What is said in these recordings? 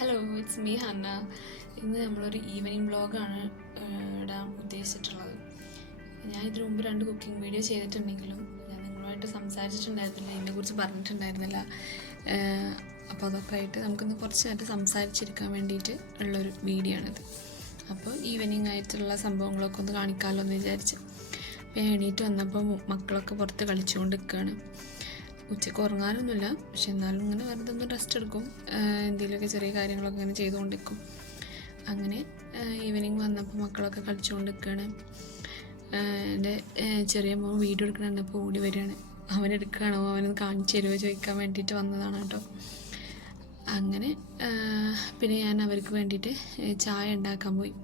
Hello, it's me Hannah. ഇന്ന് നമ്മളൊരു evening വ്ളോഗാണ് ഇടാൻ ഉദ്ദേശിച്ചിട്ടുള്ളത്. ഞാൻ ഇതിനു മുമ്പ് 2 കുക്കിംഗ് വീഡിയോ ചെയ്തിട്ടുണ്ടെങ്കിലും ഞാൻ നിങ്ങളുമായിട്ട് സംസാരിച്ചിട്ടുണ്ടായിരുന്നില്ല, ഇതിനെക്കുറിച്ച് പറഞ്ഞിട്ടുണ്ടായിരുന്നില്ല. അപ്പോൾ അതൊക്കെ ആയിട്ട് നമുക്കിന്ന് കുറച്ച് നേരത്തെ സംസാരിച്ചിരിക്കാൻ വേണ്ടിയിട്ട് ഉള്ളൊരു വീഡിയോ ആണിത്. അപ്പോൾ ഈവനിങ് ആയിട്ടുള്ള സംഭവങ്ങളൊക്കെ ഒന്ന് കാണിക്കാമല്ലോ എന്ന് വിചാരിച്ച്. അപ്പോൾ എണീറ്റ് വന്നപ്പോൾ മക്കളൊക്കെ പുറത്ത് കളിച്ചുകൊണ്ട് നിൽക്കുകയാണ്. ഉച്ചയ്ക്ക് ഉറങ്ങാനൊന്നുമില്ല, പക്ഷെ എന്നാലും ഇങ്ങനെ വെറുതെ ഒന്ന് റെസ്റ്റ് എടുക്കും, എന്തെങ്കിലുമൊക്കെ ചെറിയ കാര്യങ്ങളൊക്കെ ഇങ്ങനെ ചെയ്തുകൊണ്ടിരിക്കും. അങ്ങനെ ഈവനിങ് വന്നപ്പോൾ മക്കളൊക്കെ കളിച്ചുകൊണ്ട് നിൽക്കുകയാണ്. എൻ്റെ ചെറിയ മോൻ വീഡിയോ എടുക്കണപ്പോൾ ഓടി വരികയാണ്. അവനെടുക്കുകയാണോ, അവനൊന്ന് കാണിച്ചു തരുമോ ചോദിക്കാൻ വേണ്ടിയിട്ട് വന്നതാണ് കേട്ടോ. അങ്ങനെ പിന്നെ ഞാൻ അവർക്ക് വേണ്ടിയിട്ട് ചായ ഉണ്ടാക്കാൻ പോയി.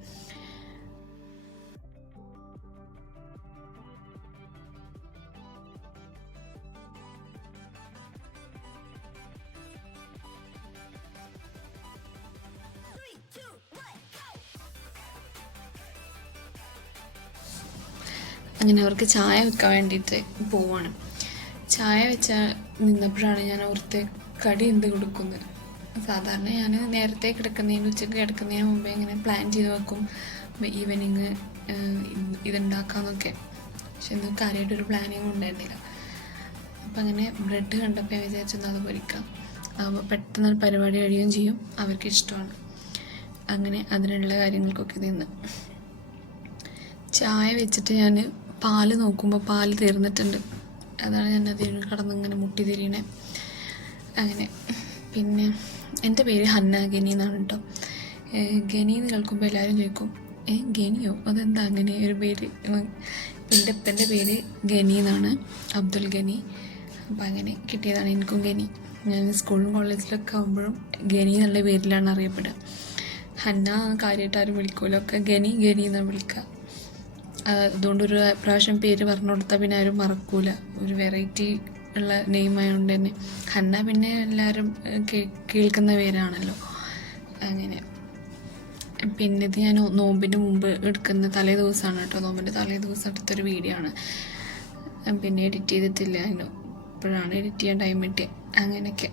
അങ്ങനെ അവർക്ക് ചായ വെക്കാൻ വേണ്ടിയിട്ട് പോവാണ്. ചായ വെച്ചാൽ നിന്നപ്പോഴാണ് ഞാൻ ഓർത്ത് കടി എന്ത് കൊടുക്കുന്നത്. സാധാരണ ഞാൻ നേരത്തെ കിടക്കുന്നതിന് ഉച്ചയ്ക്ക് കിടക്കുന്നതിന് മുമ്പേ ഇങ്ങനെ പ്ലാൻ ചെയ്ത് വെക്കും ഈവനിങ് ഇതുണ്ടാക്കാമെന്നൊക്കെ. പക്ഷെ എന്തും കാര്യമായിട്ടൊരു പ്ലാനിങ് ഉണ്ടായിരുന്നില്ല. അപ്പം അങ്ങനെ ബ്രെഡ് കണ്ടപ്പോൾ വിചാരിച്ചൊന്ന് അത് പൊരിക്കാം. അപ്പോൾ പെട്ടെന്ന് പരിപാടി കഴിയുകയും ചെയ്യും, അവർക്ക് ഇഷ്ടമാണ്. അങ്ങനെ അതിനുള്ള കാര്യങ്ങൾക്കൊക്കെ നിന്ന് ചായ വെച്ചിട്ട് ഞാൻ പാല് നോക്കുമ്പോൾ പാല് തീർന്നിട്ടുണ്ട്. അതാണ് ഞാൻ അതിൽ കടന്നിങ്ങനെ മുട്ടി തിരിയണേ. അങ്ങനെ പിന്നെ എൻ്റെ പേര് ഹന്ന ഗനി എന്നാണ് കേട്ടോ. ഗനി എന്ന് കേൾക്കുമ്പോൾ എല്ലാവരും ചോദിക്കും, ഗനിയോ, അതെന്താ അങ്ങനെ ഒരു പേര്? എൻ്റെ അപ്പൻ്റെ പേര് ഗനി എന്നാണ്, അബ്ദുൽ ഗനി. അപ്പം അങ്ങനെ കിട്ടിയതാണ് എനിക്കും ഗനി. ഞാൻ സ്കൂളിലും കോളേജിലൊക്കെ ആകുമ്പോഴും ഗനി എന്നുള്ള പേരിലാണ് അറിയപ്പെടുക. ഹന്ന കാര്യമായിട്ട് ആരും വിളിക്കുമല്ലോ, ഒക്കെ ഗനി ഗനി എന്നാണ് വിളിക്കുക. അതുകൊണ്ടൊരു പ്രാവശ്യം പേര് പറഞ്ഞു കൊടുത്താൽ പിന്നെ ആരും മറക്കൂല. ഒരു വെറൈറ്റി ഉള്ള നെയിമായതുകൊണ്ട് തന്നെ ഹന്ന പിന്നെ എല്ലാവരും കേൾക്കുന്ന പേരാണല്ലോ. അങ്ങനെ പിന്നെ ഇത് ഞാൻ നോമ്പിൻ്റെ മുമ്പ് എടുക്കുന്ന തലേ ദിവസമാണ് കേട്ടോ. നോമ്പിൻ്റെ തലേ ദിവസം എടുത്തൊരു വീഡിയോ ആണ്. പിന്നെ എഡിറ്റ് ചെയ്തിട്ടില്ല, അതിന് ഇപ്പോഴാണ് എഡിറ്റ് ചെയ്യാൻ ടൈം കിട്ടിയത്. അങ്ങനെയൊക്കെ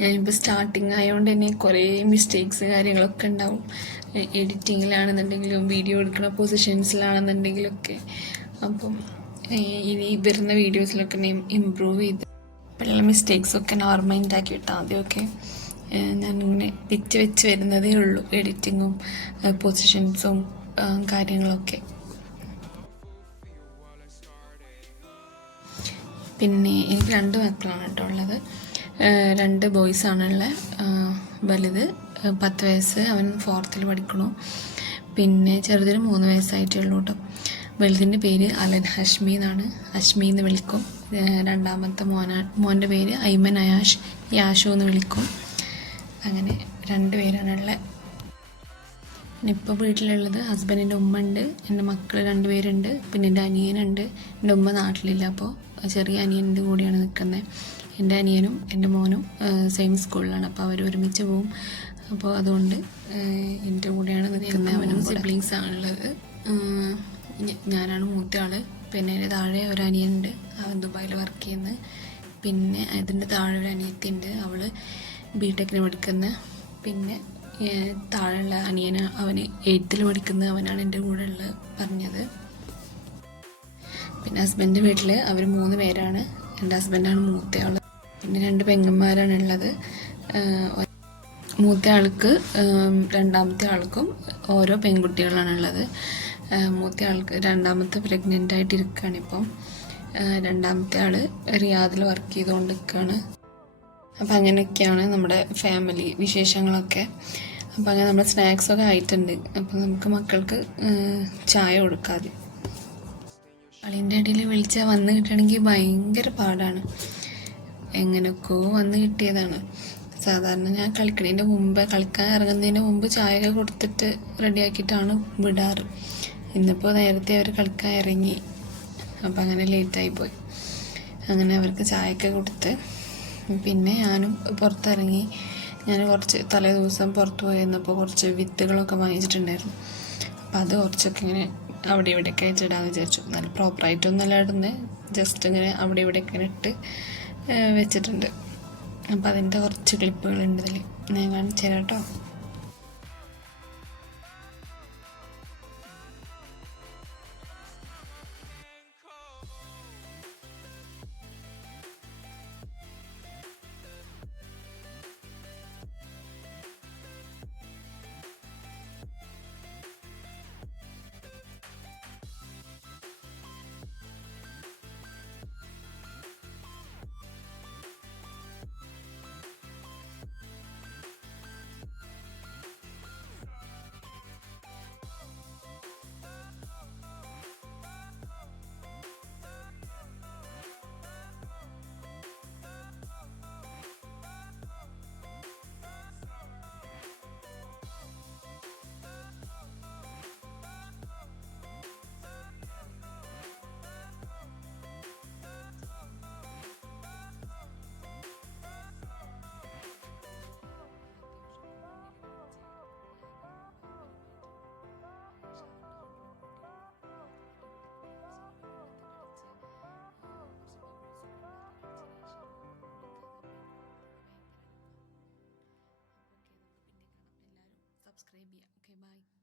ഞാനിപ്പോൾ സ്റ്റാർട്ടിങ് ആയതുകൊണ്ട് തന്നെ കുറേ മിസ്റ്റേക്സ് കാര്യങ്ങളൊക്കെ ഉണ്ടാവും. എഡിറ്റിങ്ങിലാണെന്നുണ്ടെങ്കിലും വീഡിയോ എടുക്കുന്ന പൊസിഷൻസിലാണെന്നുണ്ടെങ്കിലൊക്കെ. അപ്പം ഇനി വരുന്ന വീഡിയോസിലൊക്കെ ഇമ്പ്രൂവ് ചെയ്ത് ഇപ്പോഴുള്ള മിസ്റ്റേക്സൊക്കെ നോർമലൈസ് ആക്കിയിട്ട് ആദ്യമൊക്കെ ഞാനിങ്ങനെ വെച്ച് വരുന്നതേ ഉള്ളൂ, എഡിറ്റിങ്ങും പൊസിഷൻസും കാര്യങ്ങളൊക്കെ. പിന്നെ എനിക്ക് 2 മക്കളാണ് കേട്ടോ ഉള്ളത്. 2 ബോയ്സാണുള്ളത്. വലുത് 10 വയസ്സ്, അവൻ 4th പഠിക്കണു. പിന്നെ ചെറുതിന് 3 വയസ്സായിട്ടേ ഉള്ളൂ കേട്ടോ. വലുതിൻ്റെ പേര് അലൻ ഹഷ്മി എന്നാണ്, ഹഷ്മി എന്ന് വിളിക്കും. രണ്ടാമത്തെ മോൻ്റെ പേര് ഐമൻ അയാഷ്, യാഷു എന്ന് വിളിക്കും. അങ്ങനെ 2 പേരാണുള്ളത്. ഇപ്പോൾ വീട്ടിലുള്ളത് ഹസ്ബൻഡിൻ്റെ ഉമ്മ ഉണ്ട്, എൻ്റെ മക്കൾ 2 പേരുണ്ട്, പിന്നെ എൻ്റെ അനിയനുണ്ട്. എൻ്റെ ഉമ്മ നാട്ടിലില്ല, അപ്പോൾ ചെറിയ അനിയൻ്റെ കൂടെയാണ് നിൽക്കുന്നത്. എൻ്റെ അനിയനും എൻ്റെ മോനും സെയിം സ്കൂളിലാണ്, അപ്പോൾ അവർ ഒരുമിച്ച് പോവും. അപ്പോൾ അതുകൊണ്ട് എൻ്റെ കൂടെയാണ് നിൽക്കുന്നത്. അവനും സിബ്ലിങ്സ് ആണുള്ളത്. ഞാനാണ് മൂത്ത ആൾ. പിന്നെ എൻ്റെ താഴെ ഒരു അനിയനുണ്ട്, അവൻ ദുബായിൽ വർക്ക് ചെയ്യുന്നത്. പിന്നെ അതിൻ്റെ താഴെ ഒരു അനിയത്തിയുണ്ട്, അവൾ ബിടെക്കിന് പഠിക്കുന്നത്. പിന്നെ താഴെയുള്ള അനിയന് അവന് 8th പഠിക്കുന്നത്, അവനാണ് എൻ്റെ കൂടെ ഉള്ളത് പറഞ്ഞത്. പിന്നെ ഹസ്ബൻഡിൻ്റെ വീട്ടിൽ അവർ 3 പേരാണ്. എൻ്റെ ഹസ്ബൻഡാണ് മൂത്ത ആൾ. പിന്നെ 2 പെങ്ങന്മാരാണ് ഉള്ളത്. മൂത്ത ആൾക്ക് രണ്ടാമത്തെ ആൾക്കും ഓരോ പെൺകുട്ടികളാണുള്ളത്. മൂത്ത ആൾക്ക് രണ്ടാമത്തെ പ്രഗ്നൻ്റ് ആയിട്ടിരിക്കുകയാണ് ഇപ്പം. രണ്ടാമത്തെ ആൾ റിയാദിൽ വർക്ക് ചെയ്തുകൊണ്ട് നിൽക്കുകയാണ്. അപ്പം അങ്ങനെയൊക്കെയാണ് നമ്മുടെ ഫാമിലി വിശേഷങ്ങളൊക്കെ. അപ്പം അങ്ങനെ നമ്മുടെ സ്നാക്സൊക്കെ ആയിട്ടുണ്ട്. അപ്പം നമുക്ക് മക്കൾക്ക് ചായ കൊടുക്കാതെ കളിൻ്റെ ഇടയിൽ വിളിച്ചാൽ വന്ന് കിട്ടണമെങ്കിൽ ഭയങ്കര പാടാണ്. എങ്ങനെയൊക്കെയോ വന്ന് കിട്ടിയതാണ്. സാധാരണ ഞാൻ കളിക്കാൻ ഇറങ്ങുന്നതിന് മുമ്പ് ചായയൊക്കെ കൊടുത്തിട്ട് റെഡിയാക്കിയിട്ടാണ് വിടാറ്. ഇന്നിപ്പോൾ നേരത്തെ അവർ കളിക്കാൻ ഇറങ്ങി. അപ്പം അങ്ങനെ ലേറ്റായിപ്പോയി. അങ്ങനെ അവർക്ക് ചായയൊക്കെ കൊടുത്ത് പിന്നെ ഞാനും പുറത്തിറങ്ങി. ഞാൻ കുറച്ച് തലേ ദിവസം പുറത്ത് പോയിരുന്നപ്പോൾ കുറച്ച് വിത്തുകളൊക്കെ വാങ്ങിച്ചിട്ടുണ്ടായിരുന്നു. അപ്പം അത് കുറച്ചൊക്കെ ഇങ്ങനെ അവിടെ ഇവിടെയൊക്കെ ആയിട്ട് ഇടാമെന്ന് വിചാരിച്ചു. നല്ല പ്രോപ്പറായിട്ടൊന്നുമല്ല ഇടുന്നത്, ജസ്റ്റ് ഇങ്ങനെ അവിടെ ഇവിടെയൊക്കെ ഇങ്ങനെ ഇട്ട് വെച്ചിട്ടുണ്ട്. അപ്പം അതിൻ്റെ കുറച്ച് ക്ലിപ്പുകളുണ്ട് ഇതിൽ, ഞാൻ കാണിച്ചു തരാം കേട്ടോ. സബ്സ്ക്രൈബ് ചെയ്യുക. Okay, by.